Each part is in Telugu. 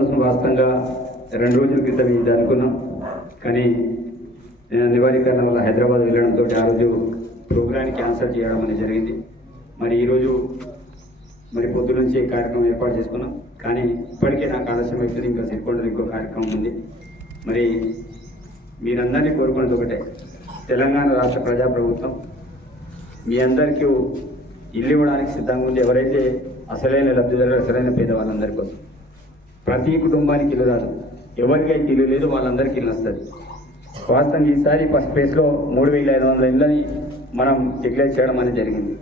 కోసం వాస్తవంగా రెండు రోజుల క్రితం ఇది అనుకున్నాం కానీ నేను నివారీకరణ వల్ల హైదరాబాద్ వెళ్ళడంతో ఆ రోజు ప్రోగ్రాన్ని క్యాన్సల్ చేయడం అనేది జరిగింది. మరి ఈరోజు మరి పొద్దు నుంచి కార్యక్రమం ఏర్పాటు చేసుకున్నాం. కానీ ఇప్పటికే నాకు ఆలస్యం అవుతుంది ఇంకా సిరికొండలో ఇంకో కార్యక్రమం ఉంది. మరి మీరందరినీ కోరుకున్నది ఒకటే తెలంగాణ రాష్ట్ర ప్రజాప్రభుత్వం. మీ అందరికీ ఇల్లు ఇవ్వడానికి సిద్ధంగా ఉంది. ఎవరైతే అసలైన లబ్ధిదారులు అసలైన పేదవాళ్ళందరి కోసం. ప్రతి కుటుంబానికి ఇల్లు రాదు ఎవరికైతే ఇల్లు లేదు వాళ్ళందరికీ ఇల్లు వస్తుంది వాస్తవం ఈసారి ఫస్ట్ ఫేజ్లో మూడు వేల ఐదు వందల ఇళ్ళని మనం డిక్లేర్ చేయడం అనేది జరిగింది.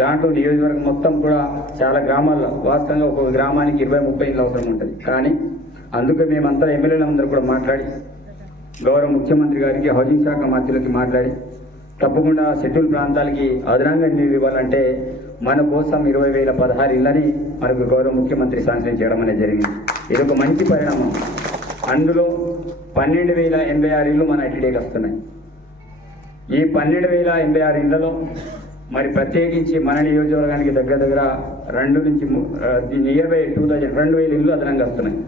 దాంట్లో నియోజకవర్గం మొత్తం కూడా చాలా గ్రామాల్లో వాస్తవంగా ఒక్కొక్క గ్రామానికి ఇరవై ముప్పై ఇళ్ళు అవసరం ఉంటుంది. కానీ అందుకే మేమంతా ఎమ్మెల్యేలందరూ కూడా మాట్లాడి గౌరవ ముఖ్యమంత్రి గారికి హౌసింగ్ శాఖ మంత్రులకి మాట్లాడి తప్పకుండా షెడ్యూల్ ప్రాంతాలకి అదనంగా నీళ్ళు ఇవ్వాలంటే మన కోసం ఇరవై వేల పదహారు ఇళ్ళని మనకు గౌరవ ముఖ్యమంత్రి శాంక్షన్ చేయడం అనేది జరిగింది. ఇది ఒక మంచి పరిణామం. అందులో పన్నెండు వేల ఎనభై ఆరు ఇళ్ళు మన ఐటీడీకి వస్తున్నాయి. ఈ పన్నెండు వేల ఎనభై ఆరు ఇళ్ళలో మరి ప్రత్యేకించి మన నియోజకవర్గానికి దగ్గర దగ్గర రెండు నుంచి నియర్ బై టూ థౌజండ్ రెండు వేల ఇల్లు అదనంగా వస్తున్నాయి.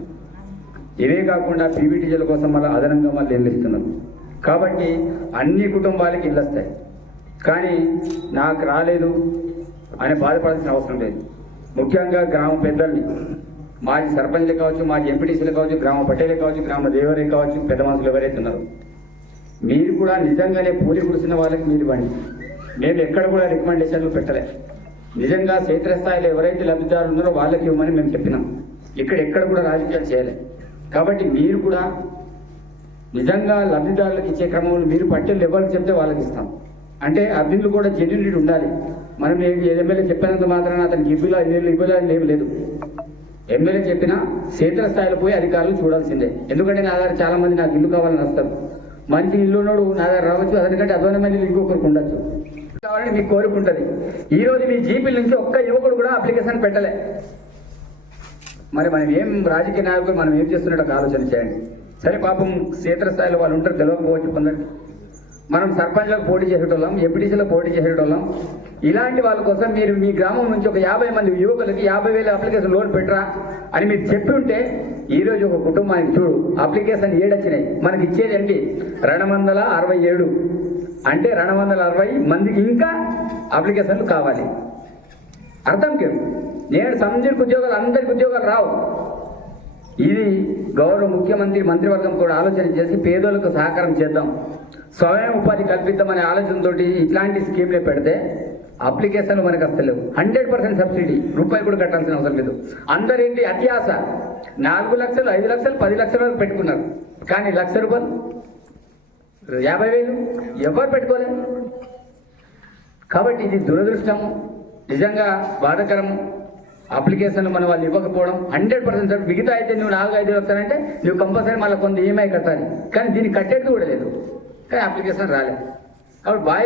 ఇవే కాకుండా పీవీటీజీల కోసం మళ్ళీ అదనంగా మళ్ళీ ఇల్లు ఇస్తున్నారు. కాబట్టి అన్ని కుటుంబాలకి ఇల్లు వస్తాయి. కానీ నాకు రాలేదు. అని బాధపడాల్సిన అవసరం లేదు. ముఖ్యంగా గ్రామ పెద్దల్ని. మాజీ సర్పంచ్లు కావచ్చు మాజీ ఎంపీటీసీలు కావచ్చు గ్రామ పటేలు కావచ్చు గ్రామ దేవరే కావచ్చు పెద్ద మనుషులు ఎవరైతే ఉన్నారో. మీరు కూడా నిజంగానే పూలి కురిసిన వాళ్ళకి మీరు ఇవ్వండి మేము ఎక్కడ కూడా రికమెండేషన్లు పెట్టలే. నిజంగా క్షేత్రస్థాయిలో ఎవరైతే లబ్ధిదారులు ఉన్నారో వాళ్ళకి ఇవ్వమని మేము చెప్పినాం. ఇక్కడ ఎక్కడ కూడా రాజకీయాలు చేయలే. కాబట్టి మీరు కూడా నిజంగా లబ్ధిదారులకు ఇచ్చే క్రమంలో మీరు పట్టెలు ఎవరికి చెప్తే వాళ్ళకి ఇస్తాం. అంటే అభ్యర్థులు కూడా జెన్యునిటీ ఉండాలి. మనం ఎమ్మెల్యే చెప్పినంత మాత్రాన అతనికి ఇబ్బులా ఇల్లు ఇవ్వలా ఏం లేదు. ఎమ్మెల్యే చెప్పినా క్షేత్ర స్థాయిలో పోయి అధికారులు చూడాల్సిందే. ఎందుకంటే నా దగ్గర చాలా మంది నాకు ఇల్లు కావాలని వస్తారు. మంచి ఇల్లు ఉన్నాడు నా దగ్గర రావచ్చు అతనికంటే అధ్వానమైన ఇంకొకరికి ఉండొచ్చు. కావాలని మీకు కోరిక ఉంటుంది. ఈ రోజు మీ జీపీ నుంచి ఒక్క యువకుడు కూడా అప్లికేషన్ పెట్టలే. మరి మనం ఏం రాజకీయ నాయకులు మనం ఏం చేస్తున్నట్టు ఆలోచన చేయండి. సరే పాపం క్షేత్రస్థాయిలో వాళ్ళు ఉంటారు తెలియకపోవచ్చు కొందరికి. మనం సర్పంచ్లకు పోటీ చేసేటోళ్ళం ఎంపీటీసీలో పోటీ చేసేటోళ్ళం. ఇలాంటి వాళ్ళ కోసం మీరు మీ గ్రామం నుంచి ఒక యాభై మంది యువకులకి యాభై వేల అప్లికేషన్ లోన్ పెట్టరా అని మీరు చెప్పి ఉంటే ఈరోజు ఒక కుటుంబానికి చూడు అప్లికేషన్ ఏడొచ్చినాయి. మనకి ఇచ్చేది ఏంటి? రెండు వందల అరవై ఏడు. అంటే రెండు వందల అరవై మందికి ఇంకా అప్లికేషన్లు కావాలి. అర్థం కాదు. నేను సంబంధించిన ఉద్యోగాలు అందరికి ఉద్యోగాలు రావు. ఇది గౌరవ ముఖ్యమంత్రి మంత్రివర్గం కూడా ఆలోచన చేసి పేదోళ్ళకు సహకారం చేద్దాం. స్వయం ఉపాధి కల్పిద్దామనే ఆలోచనతో ఇట్లాంటి స్కీమ్లే పెడితే అప్లికేషన్లు మనకు అస్తలేవు హండ్రెడ్ పర్సెంట్ సబ్సిడీ రూపాయి కూడా కట్టాల్సిన అవసరం లేదు. అందరేంటి అత్యాస నాలుగు లక్షలు ఐదు లక్షలు పది లక్షల వరకు పెట్టుకున్నారు. కానీ లక్ష రూపాయలు? యాభై వేలు? ఎవరు పెట్టుకోలేదు? కాబట్టి ఇది దురదృష్టం. నిజంగా బాధకరం. అప్లికేషన్ మన వాళ్ళు ఇవ్వకపోవడం హండ్రెడ్ పర్సెంట్ సార్. మిగతా అయితే నువ్వు నాలుగు ఐదు వస్తానంటే నువ్వు కంపల్సరీ మళ్ళీ కొంత ఈఎంఐ కట్టాలి. కానీ దీన్ని కట్టేది కూడా లేదు. కానీ అప్లికేషన్ రాలేదు. కాబట్టి బాయ్